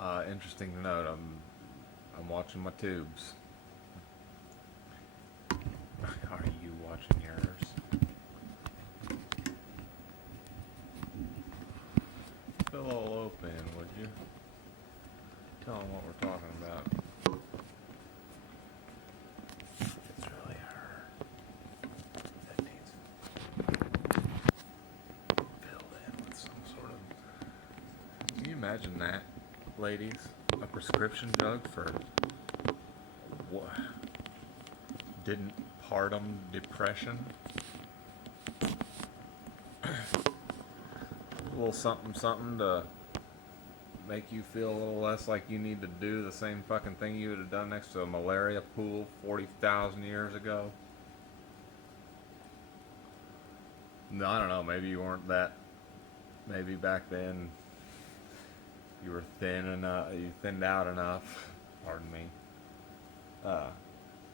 Interesting to note. I'm watching my tubes. Are you watching yours? Fill all open, would you? Tell them what we're talking about. It's really her that needs filled in with some sort of. Can you imagine that, ladies? A prescription drug for what? Didn't partum depression? A little something something to make you feel a little less like you need to do the same fucking thing you would have done next to a malaria pool 40,000 years ago. No, I don't know. Maybe you weren't that. Maybe back then you were thin enough. You thinned out enough. Pardon me. Uh,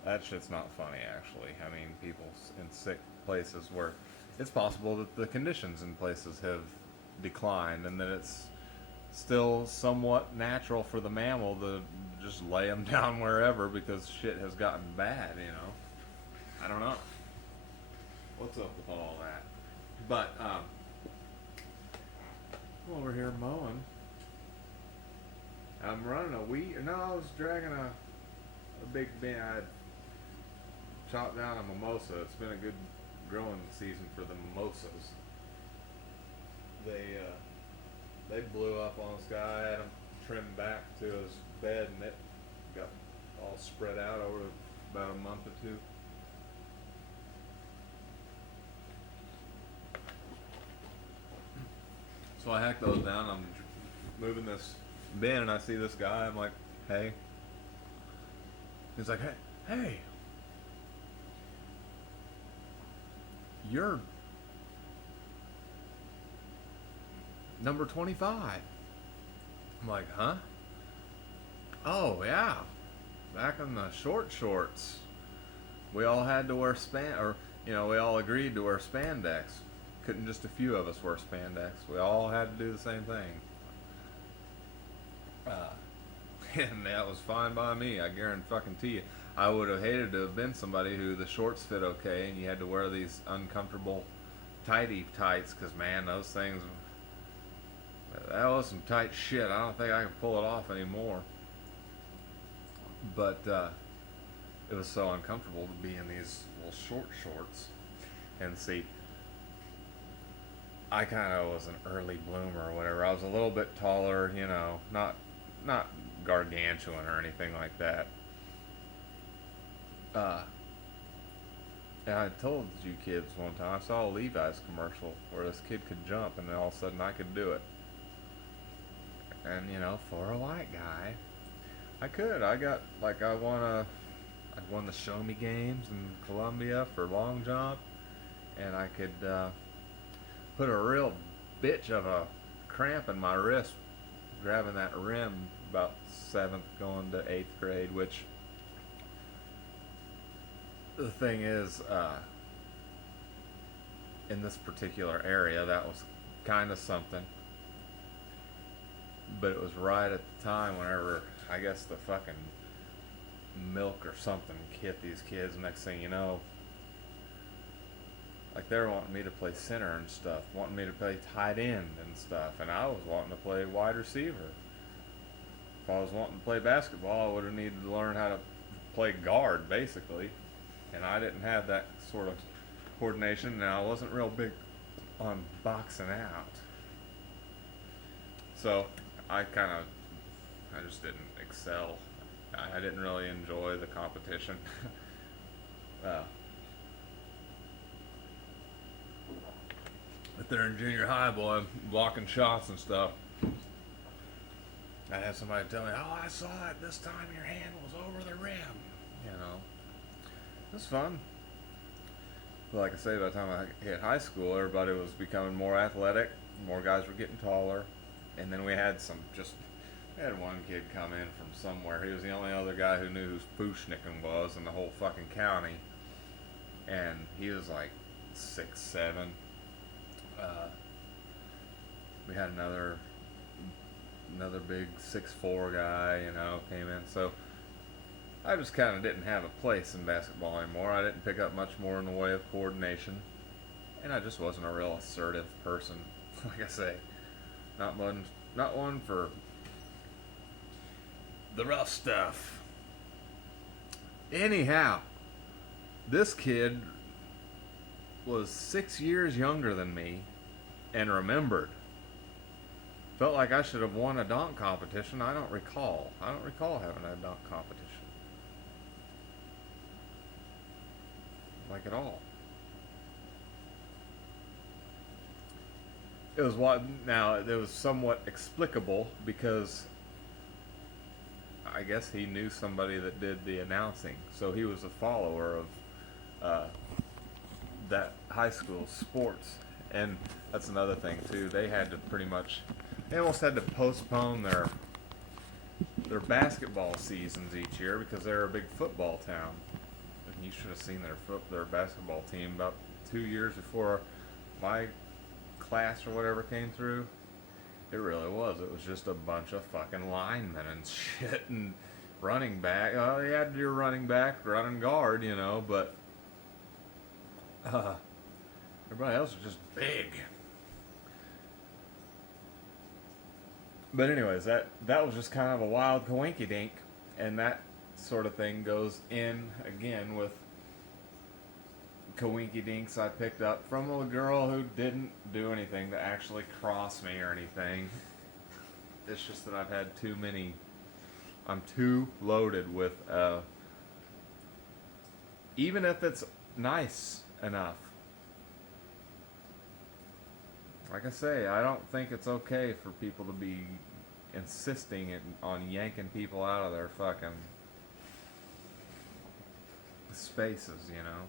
that shit's not funny, actually. I mean, people in sick places where it's possible that the conditions in places have declined and that it's still somewhat natural for the mammal to just lay them down wherever because shit has gotten bad, you know. I don't know. What's up with all that? But, I'm over here mowing. I'm running a wheat. No, I was dragging a big bin. I had chopped down a mimosa. It's been a good growing season for the mimosas. They blew up on this guy. I had him trimmed back to his bed, and it got all spread out over about a month or two. So I hacked those down. I'm moving this bin, and I see this guy. I'm like, hey. He's like, hey, you're number 25. I'm like, huh? Oh, yeah. Back in the short shorts, we all had to wear we all agreed to wear spandex. Couldn't just a few of us wear spandex. We all had to do the same thing. And that was fine by me. I guarantee you. I would have hated to have been somebody who the shorts fit okay and you had to wear these uncomfortable tighty tights because, man, those things, that was some tight shit. I don't think I can pull it off anymore. But it was so uncomfortable to be in these little short shorts. And see, I kind of was an early bloomer or whatever. I was a little bit taller, you know, not gargantuan or anything like that. And I told you kids one time, I saw a Levi's commercial where this kid could jump and then all of a sudden I could do it. And, you know, for a white guy, I could. I won the Show Me Games in Columbia for long jump, and I could put a real bitch of a cramp in my wrist grabbing that rim about 7th going to 8th grade, which the thing is, in this particular area, that was kind of something. But it was right at the time whenever, I guess, the fucking milk or something hit these kids. Next thing you know, like they were wanting me to play center and stuff, wanting me to play tight end and stuff, and I was wanting to play wide receiver. If I was wanting to play basketball, I would have needed to learn how to play guard, basically. And I didn't have that sort of coordination, and I wasn't real big on boxing out. So I just didn't excel. I didn't really enjoy the competition. But there in junior high, boy, blocking shots and stuff. I had somebody tell me, "Oh, I saw it this time. Your hand was over the rim." You know, it was fun. But like I say, by the time I hit high school, everybody was becoming more athletic. More guys were getting taller, and then we had one kid come in from somewhere. He was the only other guy who knew who Spushnikin was in the whole fucking county, and he was like 6'7". We had another another big 6'4" guy, you know, came in. So I just kind of didn't have a place in basketball anymore. I didn't pick up much more in the way of coordination, and I just wasn't a real assertive person. Like I say, not one for the rough stuff. Anyhow, this kid was 6 years younger than me and remembered. Felt like I should have won a dunk competition. I don't recall. I don't recall having a dunk competition. Like at all. It was what now it was somewhat explicable because I guess he knew somebody that did the announcing. So he was a follower of uh, that high school sports. And that's another thing too. They had to they almost had to postpone their basketball seasons each year because they're a big football town. And you should have seen their basketball team about 2 years before my class or whatever came through. It really was. It was just a bunch of fucking linemen and shit and running back. Oh, you had your running back, running guard, you know, but everybody else was just big. But anyways, that was just kind of a wild coinky dink, and that sort of thing goes in again with coinky dinks I picked up from a girl who didn't do anything to actually cross me or anything. It's just that I've had too many. I'm too loaded with, even if it's nice enough. Like I say, I don't think it's okay for people to be insisting on yanking people out of their fucking spaces, you know.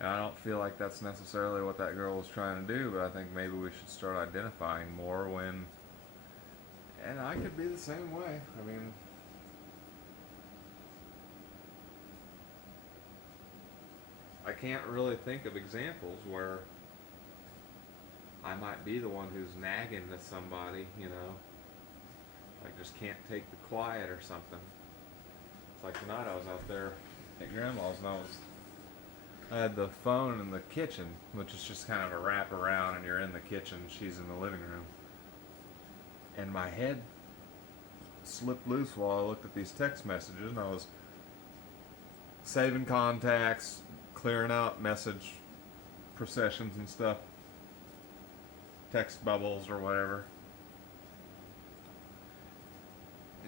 And I don't feel like that's necessarily what that girl was trying to do, but I think maybe we should start identifying more when. And I could be the same way. I mean, I can't really think of examples where I might be the one who's nagging to somebody, you know. Like just can't take the quiet or something. It's like tonight I was out there at Grandma's and I had the phone in the kitchen, which is just kind of a wrap around and you're in the kitchen, she's in the living room. And my head slipped loose while I looked at these text messages and I was saving contacts, clearing out message processions and stuff, text bubbles or whatever.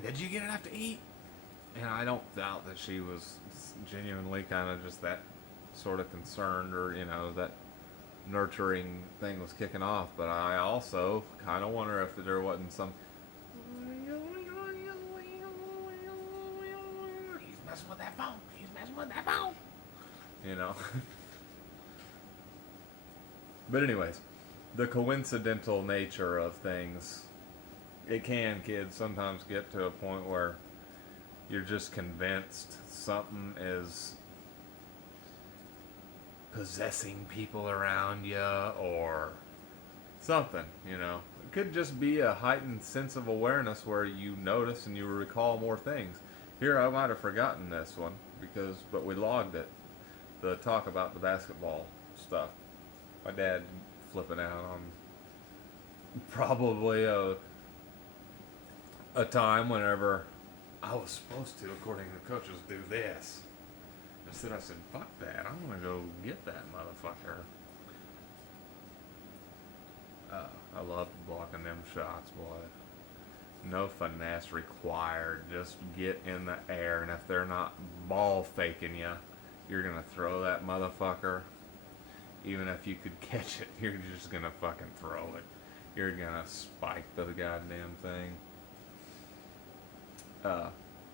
Did you get enough to eat? And I don't doubt that she was genuinely kind of just that sort of concerned, or you know, that nurturing thing was kicking off, but I also kind of wonder if there wasn't some he's messing with that phone, you know. But anyways, the coincidental nature of things, it can, kids, sometimes get to a point where you're just convinced something is possessing people around you or something, you know. It could just be a heightened sense of awareness where you notice and you recall more things. Here, I might have forgotten this one but we logged it. The talk about the basketball stuff. My dad flipping out on probably a time whenever I was supposed to, according to the coaches, do this. I said, fuck that. I'm going to go get that motherfucker. I love blocking them shots, boy. No finesse required. Just get in the air, and if they're not ball faking you, you're going to throw that motherfucker. Even if you could catch it, you're just going to fucking throw it. You're going to spike the goddamn thing.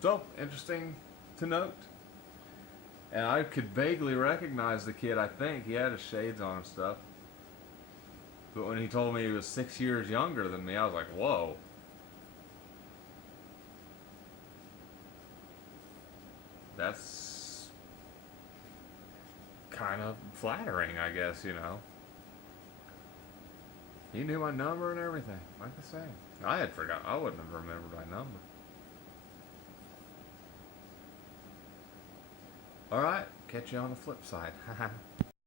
So, interesting to note. And I could vaguely recognize the kid, I think. He had his shades on and stuff. But when he told me he was 6 years younger than me, I was like, whoa. That's kind of flattering, I guess, you know. He knew my number and everything, like I say. I had forgot. I wouldn't have remembered my number. All right, catch you on the flip side.